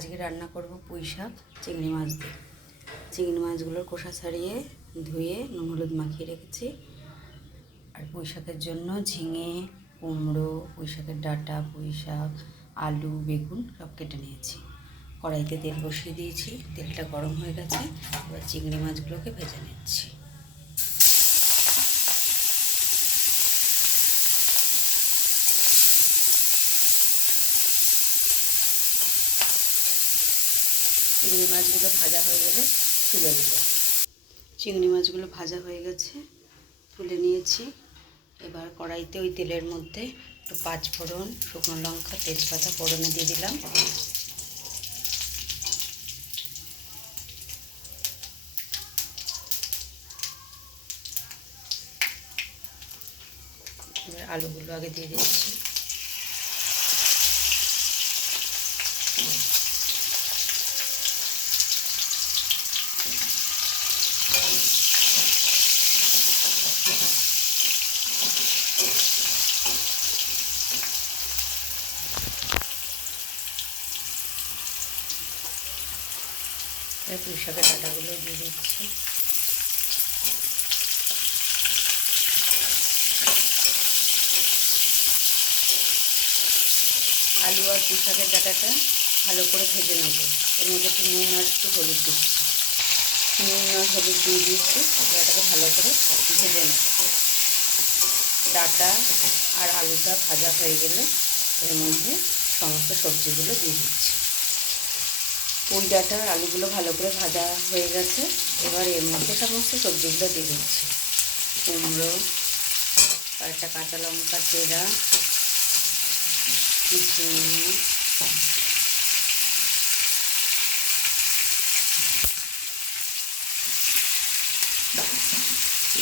আজকে রান্না করব পুঁই শাক চিংড়ি মাছ দিয়ে। চিংড়ি মাছগুলোর খোসা ছাড়িয়ে ধুয়ে নুন হলুদ মাখিয়ে রেখেছি। আর পুঁই শাকের জন্য ঝিঙে, কুমড়ো, পুঁই শাকের ডাঁটা, পুঁই শাক, আলু, বেগুন সব কেটে নিয়েছি। কড়াইতে তেল বসিয়ে দিয়েছি, তেলটা গরম হয়ে গেছে। এবার চিংড়ি মাছগুলোকে ভেজে নিচ্ছি। চিংড়ি মাছগুলো ভাজা হয়ে গেলে তুলে নেব। চিংড়ি মাছগুলো ভাজা হয়ে গেছে, তুলে নিয়েছি। এবার কড়াইতে ওই তেলের মধ্যে একটু পাঁচফোড়ন, শুকনো লঙ্কা, তেজপাতা ফোড়নে দিয়ে দিলাম। এবার আলুগুলো আগে দিয়ে দিচ্ছি। পুঁই শাকের ডাঁটাগুলো দিয়ে দিচ্ছি। আলু আর পুঁই শাকের ডাঁটাটা ভালো করে ভেজে নেব। এর মধ্যে একটু নুন আর একটু হলুদ দিচ্ছি। নুন আর হলুদ দিয়ে দিচ্ছি। এটাকে ভালো করে ভেজে নেব। ডাঁটা আর আলুটা ভাজা হয়ে গেলে এর মধ্যে সমস্ত সবজিগুলো দিয়ে দিচ্ছি। পুঁই ডাঁটা আর আলুগুলো ভালো করে ভাজা হয়ে গেছে। এবার এর মধ্যে সমস্ত সবজিগুলো দিয়ে দিচ্ছি। কুমড়ো, কয়েকটা কাঁচা লঙ্কা চেরা, ঝিঙে,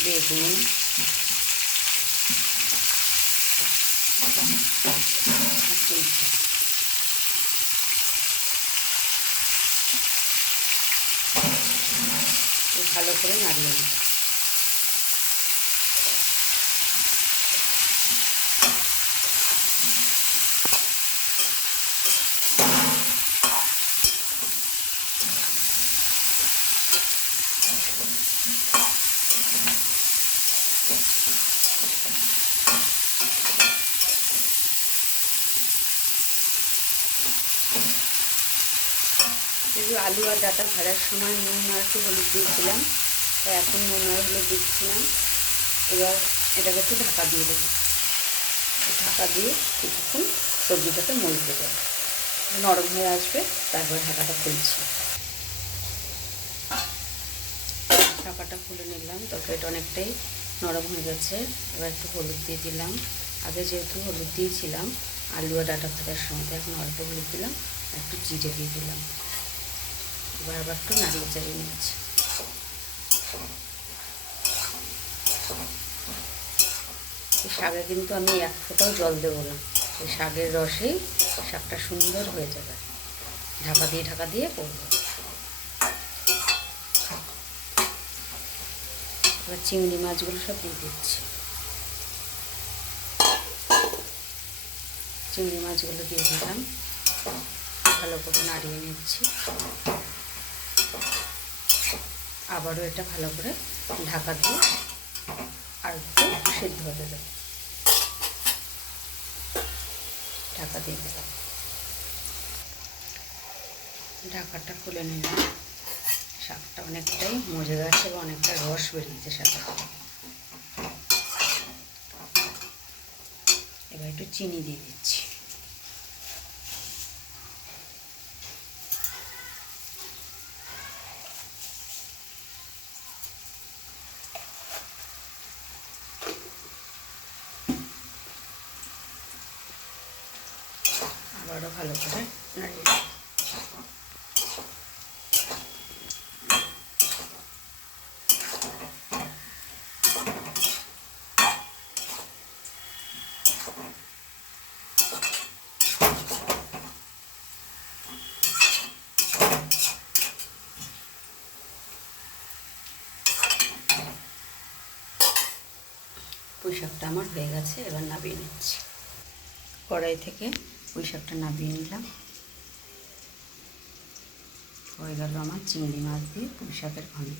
বেগুন, আর পুঁই শাক। ভালো করে নাড়িয়ে নিই। যেহেতু আলু আর ডাঁটা ভাজার সময় নুন আর একটু হলুদ দিয়েছিলাম, তাই এখন নুন আর হলুদ দিচ্ছি না। এবার এটাকে একটু ঢাকা দিয়ে দেবো। ঢাকা দিয়ে কিছুক্ষণ সবজিটাকে মজতে দেবো, নরম হয়ে আসবে। তারপর ঢাকাটা খুলছি। ঢাকাটা খুলে নিলাম। তরকারিটা অনেকটাই নরম হয়ে গেছে। এবার একটু হলুদ দিয়ে দিলাম। আগে যেহেতু হলুদ দিয়েছিলাম আলু আর ডাঁটা ভাজার সময়, এখন অল্প হলুদ দিলাম, একটু জিরে দিয়ে দিলাম। এবার আবার একটু নাড়িয়ে চাড়িয়ে নিচ্ছি। এই শাকে কিন্তু আমি এক ফোঁটাও জল দেবো না। এই শাকের রসেই শাকটা সুন্দর হয়ে যাবে। ঢাকা দিয়ে করবো। এবার চিংড়ি মাছগুলো সব দিয়ে দিচ্ছি। চিংড়ি মাছগুলো দিয়ে দিলাম, ভালো করে নাড়িয়ে নিচ্ছি। আবারও এটা ভালো করে ঢাকা দিয়ে আর একটু সিদ্ধ হতে দেবো। ঢাকা দিয়ে দিলাম। ঢাকাটা খুলে নিলাম। শাকটা অনেকটাই মজে গেছে এবং অনেকটা রস বেরিয়েছে শাকে। এবার একটু চিনি দিয়ে দিচ্ছি। আবারও ভালো করে নাড়িয়ে পুঁই শাকটা আমার হয়ে গেছে। এবার নামিয়ে নিচ্ছি। কড়াই থেকে পুঁই শাকটা নামিয়ে নিলাম। হয়ে গেল আমার চিংড়ি মাছ দিয়ে পুঁই শাকের ঘন্ট।